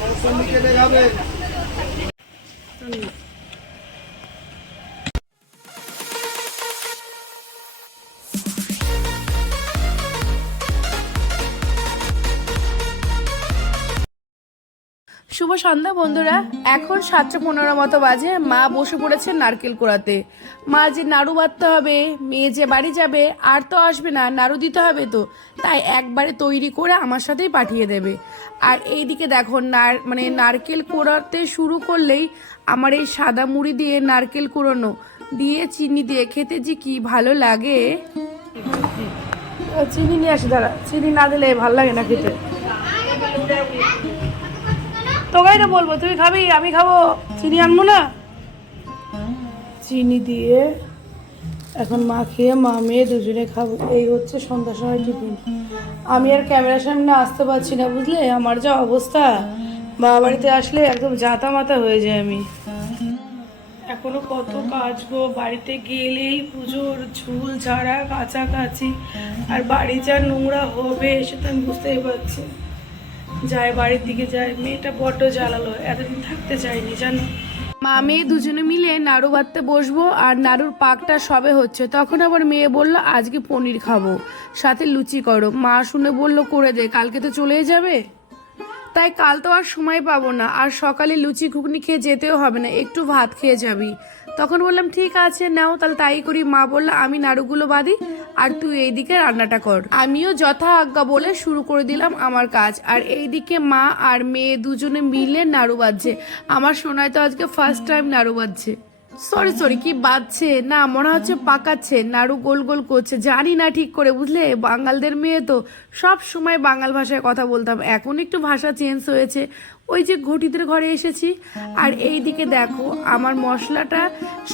মৌসুমি কেটে খাবেন শুভ সন্ধ্যা, বন্ধুরা। এখন সাতটা পনেরো মতো বাজে। মা বসে পড়েছে নারকেল কোড়াতে। মা যে নাড়ু বাঁধতে হবে, মেয়ে যে বাড়ি যাবে, আর তো আসবে না, নাড়ু দিতে হবে তো। তাই একবারে তৈরি করে আমার সাথেই পাঠিয়ে দেবে। আর এইদিকে দেখো, নার মানে নারকেল কোড়াতে শুরু করলেই আমার এই সাদা মুড়ি দিয়ে নারকেল কোড়ানো, দিয়ে চিনি দিয়ে খেতে যে কি ভালো লাগে। চিনি নিয়ে আসে, দাঁড়া। চিনি না দিলে ভালো লাগে না খেতে। তোকেই তো বলব, তুই খাবি, আমি খাব। চিনি আনব না? চিনি দিয়ে এখন মা খেয়ে মা মেয়ে দুজনে খাব। এই হচ্ছে সন্ধ্যার সময় টিফিন। আমি আর ক্যামেরার সামনে আসতে পারছি না, বুঝলে? আমার যা অবস্থা। বাবা বাড়িতে আসলে একদম জাতা মাতা হয়ে যায় আমি। এখনও কত কাজ গো, বাড়িতে গেলেই পুজোর ঝুল, ঝাড়া কাছাকাছি আর বাড়ি যা নোংরা হবে, সেটা আমি বুঝতেই পারছি যায়, বাড়ির দিকে যায়, মেয়েটা বড্ড জ্বালালো, এতদিন থাকতে চাইনি, জানো। মা, মেয়ে দুজনে মিলে নাড়ু বাঁধতে বসবো আর নাড়ুর পাকটা সবে হচ্ছে। তখন আবার মেয়ে বলল, আজকে পনির খাব। সাথে লুচি করো। মা শুনে বলল, করে দে, কালকে তো চলেই যাবে? তাই কাল তো আর সময় পাবো না। আর সকালে লুচি ঘুগনি খেয়ে যেতেও হবে না। একটু ভাত খেয়ে যাবি। তখন বললাম, ঠিক আছে, নাও, তাহলে তাই করি। মা বলল, আমি নাড়ুগুলো বাঁধি আর তুই এইদিকে রান্নাটা কর। আমিও যথা আজ্ঞা বলে শুরু করে দিলাম আমার কাজ। আর এইদিকে মা আর মেয়ে দুজনে মিলে নাড়ু বাজছে। আমার সোনায় তো আজকে ফার্স্ট টাইম নাড়ু বাজছে। সরি সরি কি বাজছে? না, মনে হচ্ছে পাকাচ্ছে। নাড়ু গোল গোল করছে। জানি না ঠিক করে, বুঝলে? বাঙালদের মেয়ে তো সব সময় বাঙাল ভাষায় কথা বলতাম। এখন একটু ভাষা চেঞ্জ হয়েছে। ওই যে ঘটিদের ঘরে এসেছি। আর এই দিকে দেখো, আমার মশলাটা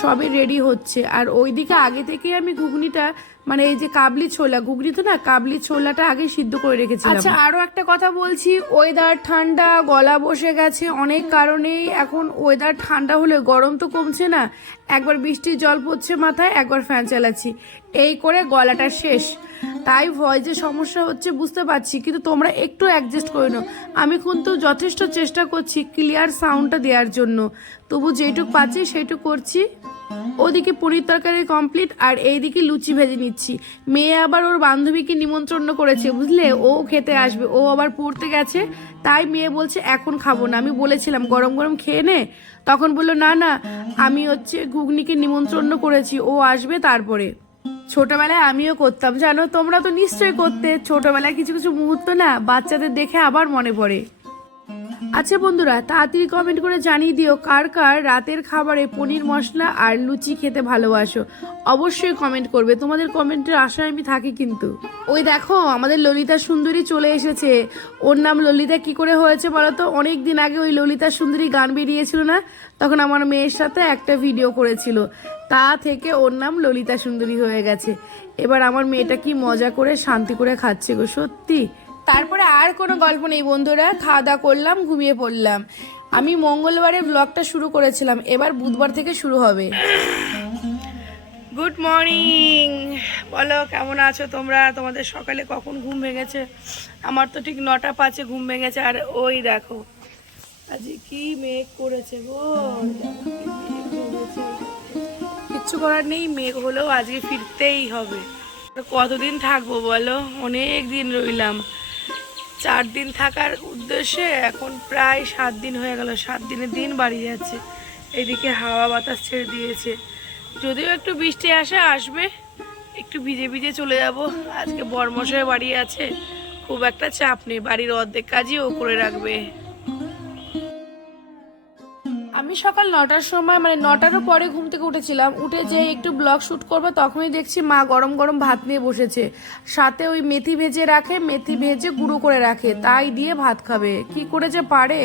সবই রেডি হচ্ছে। আর ওই দিকে আগে থেকে আমি ঘুগনিটা মানে এই যে কাবলি ছোলা ঘুগনি তো না কাবলি ছোলাটা আগে সিদ্ধ করে রেখেছিলাম। আচ্ছা আরও একটা কথা বলছি ওয়েদার ঠান্ডা, গলা বসে গেছে অনেক কারণেই এখন ওয়েদার ঠান্ডা হলে গরম তো কমছে না, একবার বৃষ্টির জল পড়ছে মাথায়, একবার ফ্যান চালাচ্ছি। এই করে গলাটা শেষ। তাই ভয়েসে সমস্যা হচ্ছে বুঝতে পারছি, কিন্তু তোমরা একটু অ্যাডজাস্ট করে নাও। আমি কিন্তু যথেষ্ট চেষ্টা করছি ক্লিয়ার সাউন্ডটা দেওয়ার জন্য। তবু যেটুক পাচ্ছি, সেইটুক করছি। ওদিকে পনির তরকারি কমপ্লিট আর এইদিকে লুচি ভেজে নিচ্ছি। মেয়ে আবার ওর বান্ধবীকে নিমন্ত্রণ করেছে, বুঝলে? ও খেতে আসবে, ও আবার পড়তে গেছে, তাই মেয়ে বলছে, এখন খাব না। আমি বলেছিলাম, গরম গরম খেয়ে নে। তখন বলল, না না, আমি হচ্ছে ঘুগনিকে নিমন্ত্রণ করেছি, ও আসবে তারপরে। ছোটবেলায় আমিও করতাম, জানো? তোমরা তো নিশ্চয়ই করতে, ছোটবেলায় কিছু কিছু মুহূর্ত না, বাচ্চাদের দেখে আবার মনে পড়ে। আচ্ছা বন্ধুরা, তাড়াতাড়ি কমেন্ট করে জানিয়ে দিও কার কার রাতের খাবারে পনির মশলা আর লুচি খেতে ভালোবাসো। অবশ্যই কমেন্ট করবে, তোমাদের কমেন্টের আশায় আমি থাকি কিন্তু। ওই দেখো, আমাদের ললিতা সুন্দরী চলে এসেছে। ওর নাম ললিতা কি করে হয়েছে বলো তো? অনেক দিন আগে ওই ললিতা সুন্দরী গান বেরিয়েছিল না? তখন আমার মেয়ের সাথে একটা ভিডিও করেছিল। তা থেকে ওর নাম ললিতা সুন্দরী হয়ে গেছে। এবার আমার মেয়েটা কি মজা করে শান্তি করে খাচ্ছে গো, সত্যি? তারপরে আর কোনো গল্প নেই, বন্ধুরা। খাওয়া দাওয়া করলাম, ঘুমিয়ে পড়লাম। আমি মঙ্গলবারে ব্লগটা শুরু করেছিলাম। এবার বুধবার থেকে শুরু হবে। গুড মর্নিং বলো, কেমন আছো তোমরা? তোমাদের সকালে কখন ঘুম ভেঙেছে? আমার তো ঠিক নটা পাঁচে ঘুম ভেঙেছে। আর ওই দেখো, আজ কি মেঘ করেছে গো। কিচ্ছু করার নেই, মেঘ হলেও আজকে ফিরতেই হবে। কতদিন থাকব বলো? অনেক দিন রইলাম। চার দিন থাকার উদ্দেশ্যে এখন প্রায় সাত দিন হয়ে গেল, সাত দিনের দিন বাড়ি যাচ্ছে। এদিকে হাওয়া বাতাস ছেড়ে দিয়েছে। যদিও একটু বৃষ্টি আসে, আসবে। একটু ভিজে ভিজে চলে যাব। আজকে বর্মশয় বাড়ি আছে। খুব একটা চাপ নেই, বাড়ির অর্ধেক কাজই ও করে রাখবে। সকাল নটার সময় মানে নটারও পরে ঘুম থেকে উঠেছিলাম। উঠে যে একটু ব্লগ শ্যুট করব, তখনই দেখছি মা গরম গরম ভাত নিয়ে বসেছে। সাথে ওই মেথি ভেজে রাখে, মেথি ভেজে গুঁড়ো করে রাখে। তাই দিয়ে ভাত খাবে। কি করে যে পারে?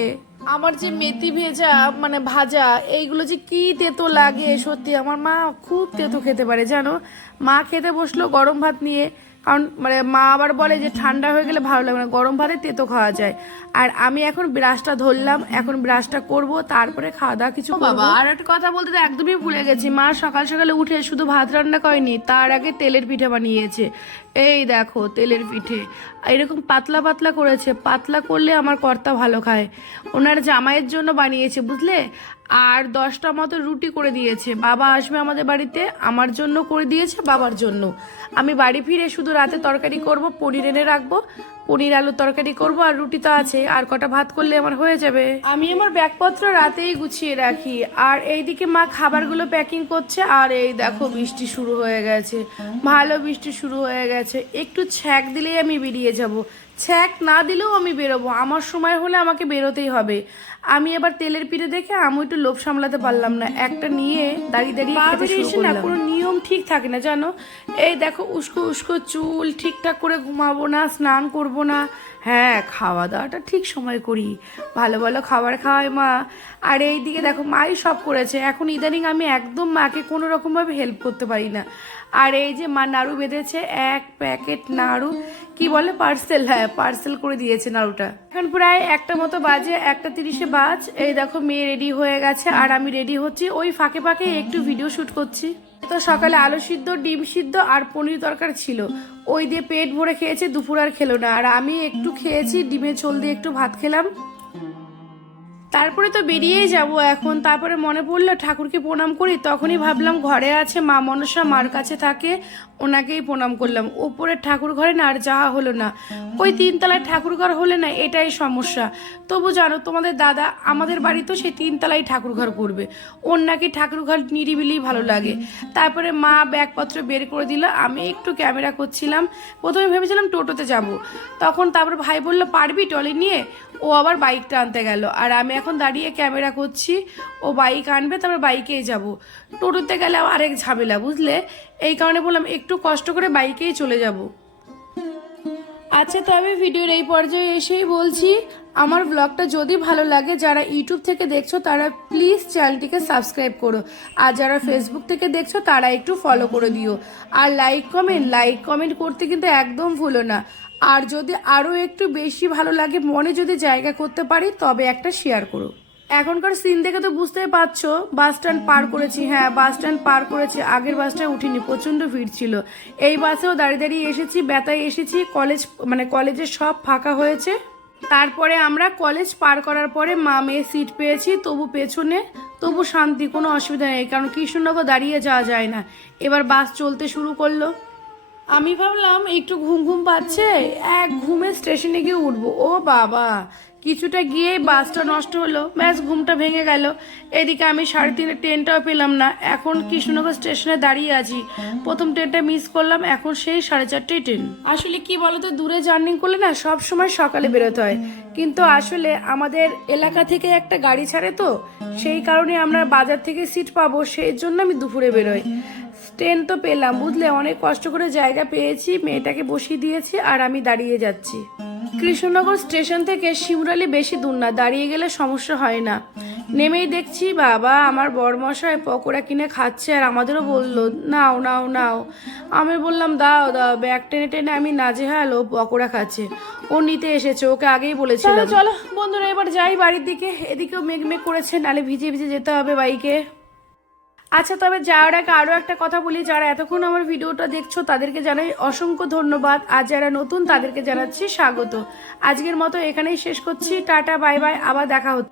আমার যে মেথি ভেজা মানে ভাজা, এইগুলো যে কি তেতো লাগে, সত্যি। আমার মা খুব তেতো খেতে পারে, জানো? মা খেতে বসল গরম ভাত নিয়ে। কারণ মানে মা আবার বলে যে ঠান্ডা হয়ে গেলে ভালো লাগে না গরম ভাতে তেতো খাওয়া যায়। আর আমি এখন ব্রাশটা ধরলাম এখন ব্রাশটা করব তারপরে খাওয়া দাওয়া কিছু বাবা আর একটা কথা বলতে তো একদমই ভুলে গেছি। মা সকাল সকালে উঠে শুধু ভাত রান্না করেনি তার আগে তেলের পিঠা বানিয়েছে। এই দেখো তেলের পিঠে। এরকম পাতলা পাতলা করেছে। পাতলা করলে আমার কর্তা ভালো খায়। ওনার জামাইয়ের জন্য বানিয়েছে বুঝলে? আর দশটা মতো রুটি করে দিয়েছে। বাবা আসবে আমাদের বাড়িতে, আমার জন্য করে দিয়েছে, বাবার জন্য। আমি বাড়ি ফিরে শুধু রাতে তরকারি করব, পনির এনে রাখব, পনির, আলুর তরকারি করব, আর রুটি তো আছে। আর কটা ভাত করলে আমার হয়ে যাবে। আমি আমার ব্যাগপত্র রাতেই গুছিয়ে রাখি। আর এইদিকে মা খাবারগুলো প্যাকিং করছে, আর এই দেখো বৃষ্টি শুরু হয়ে গেছে। ভালো বৃষ্টি শুরু হয়ে গেছে। একটু ছ্যাক দিলেই আমি বেরিয়ে যাব। ছ্যাক না দিলেও আমি বেরোবো। আমার সময় হলে আমাকে বেরোতেই হবে। আমি এবার তেলের পিঠে দেখে আমি একটু লোভ সামলাতে পারলাম না। একটা নিয়ে দাঁড়িয়ে দাঁড়িয়ে খেতে শুরু করলাম। কোনো নিয়ম ঠিক থাকে না জানো? এই দেখো উস্কো উস্কো চুল ঠিকঠাক করে ঘুমাবো না স্নান করব না। হ্যাঁ খাওয়া দাওয়াটা ঠিক সময় করি। ভালো ভালো খাবার খাওয়ায় মা। আর এই দিকে দেখো মাই সব করেছে। এখন ইদানিং আমি একদম মাকে কোনো রকমভাবে হেল্প করতে পারি না। আর এই যে মা নাড়ু বেঁধেছে এক প্যাকেট নাড়ু। কি বলে? পার্সেল হ্যাঁ পার্সেল করে দিয়েছে নাড়ুটা এখন প্রায় একটা মতো বাজে, একটা তিরিশে বাজ। এই দেখো, মেয়ে রেডি হয়ে গেছে, আর আমি রেডি হচ্ছি। ওই ফাঁকে ফাঁকে একটু ভিডিও শুট করছি। তো সকালে আলু সিদ্ধ, ডিম সিদ্ধ আর পনির তরকার ছিল। ওই দিয়ে পেট ভরে খেয়েছে, দুপুর আর খেলো না। আর আমি একটু খেয়েছি ডিমের চল দিয়ে একটু ভাত খেলাম। তারপরে তো বেরিয়েই যাব এখন। তারপরে মনে পড়ল ঠাকুরকে প্রণাম করি, তখনই ভাবলাম ঘরে আছে মা মনসা, মার কাছে থাকে, ওনাকেই প্রণাম করলাম। ওপরের ঠাকুর ঘরে না আর যাওয়া হলো না। ওই তিনতলায় ঠাকুর ঘর হলে না এটাই সমস্যা। তবু জানো তোমাদের দাদা, আমাদের বাড়ি তো সেই তিনতলায় ঠাকুর ঘর করবে। ওর নাকি ঠাকুর ঘর নিরিবিলি ভালো লাগে। তারপরে মা ব্যাগপত্র বের করে দিল, আমি একটু ক্যামেরা করছিলাম। প্রথমে ভেবেছিলাম টোটোতে যাব। তখন তারপর ভাই বলল, পারবি টলি নিয়ে? ও আবার বাইকটা আনতে গেল। আর আমি এখন দাঁড়িয়ে ক্যামেরা করছি, ও বাইক আনবে, তারপর বাইকেই যাব। টোটোতে গেলে আরেক ঝামেলা, বুঝলে? এই কারণে বললাম একটু কষ্ট করে বাইকেই চলে যাব। আচ্ছা তবে ভিডিওর এই পর্যায়ে এসেই বলছি, আমার ব্লগটা যদি ভালো লাগে, যারা ইউটিউব থেকে দেখছ, তারা প্লিজ চ্যানেলটিকে সাবস্ক্রাইব করো। আর যারা ফেসবুক থেকে দেখছ, তারা একটু ফলো করে দিও। আর লাইক কমেন্ট লাইক কমেন্ট করতে কিন্তু একদম ভুলো না। আর যদি আরও একটু বেশি ভালো লাগে মনে যদি জায়গা করতে পারি, তবে একটা শেয়ার করো। এখনকার সিন দেখে তো বুঝতেই পারছ বাস স্ট্যান্ড পার করেছি হ্যাঁ বাস স্ট্যান্ড পার করেছি, আগের বাসটায় উঠিনি, প্রচণ্ড ভিড় ছিল। এই বাসেও দাঁড়িয়ে দাঁড়িয়ে এসেছি, বেতায় এসেছি কলেজ মানে কলেজে সব ফাঁকা হয়েছে। তারপরে আমরা কলেজ পার করার পরে মা মেয়ে সিট পেয়েছি, তবু পেছনে, তবু শান্তি, কোনো অসুবিধা নেই, কারণ কৃষ্ণনগর দাঁড়িয়ে যাওয়া যায় না। এবার বাস চলতে শুরু করল। আমি ভাবলাম, একটু ঘুম ঘুম পাচ্ছে, এক ঘুমে স্টেশনে গিয়ে উঠবো। ও বাবা, কিছুটা গিয়ে বাসটা নষ্ট হলো। ব্যাস, ঘুমটা ভেঙে গেল। এদিকে আমি সাড়ে তিনে ট্রেনটাও পেলাম না। এখন কৃষ্ণনগর স্টেশনে দাঁড়িয়ে আছি। প্রথম ট্রেনটা মিস করলাম, এখন সেই সাড়ে চারটে ট্রেন আসলে কি বলতো, দূরে জার্নি করলে না সব সময় সকালে বেরোতে হয়। কিন্তু আসলে আমাদের এলাকা থেকে একটা গাড়ি ছাড়ে তো, সেই কারণে আমরা বাজার থেকে সিট পাবো, সেই জন্য আমি দুপুরে বেরোই। ট্রেন তো পেলাম বুঝলে? অনেক কষ্ট করে জায়গা পেয়েছি মেয়েটাকে বসিয়ে দিয়েছি আর আমি দাঁড়িয়ে যাচ্ছি। কৃষ্ণনগর স্টেশন থেকে শিমরালি বেশি দূর না দাঁড়িয়ে গেলে সমস্যা হয় না। নেমেই দেখছি বাবা আমার বরমশাই পকোড়া কিনে খাচ্ছে আর আমাদেরও বলল নাও নাও নাও। আমি বললাম দাও দাও। ব্যাগ টেনে টেনে আমি নাজেহাল ও পকোড়া খাচ্ছে। ও নিতে এসেছে ওকে আগেই বলেছিলাম। চলো বন্ধুরা এবার যাই বাড়ির দিকে। এদিকেও মেঘ মেঘ করেছে নালে ভিজে ভিজে যেতে হবে বাইকে। আচ্ছা তবে যাওয়ার আগে আরও একটা কথা বলি, যারা এতক্ষণ আমার ভিডিওটা দেখছ, তাদেরকে জানাই অসংখ্য ধন্যবাদ, আর যারা নতুন, তাদেরকে জানাচ্ছি স্বাগত। আজকের মতো এখানেই শেষ করছি, টাটা, বাই বাই, আবার দেখা হচ্ছে।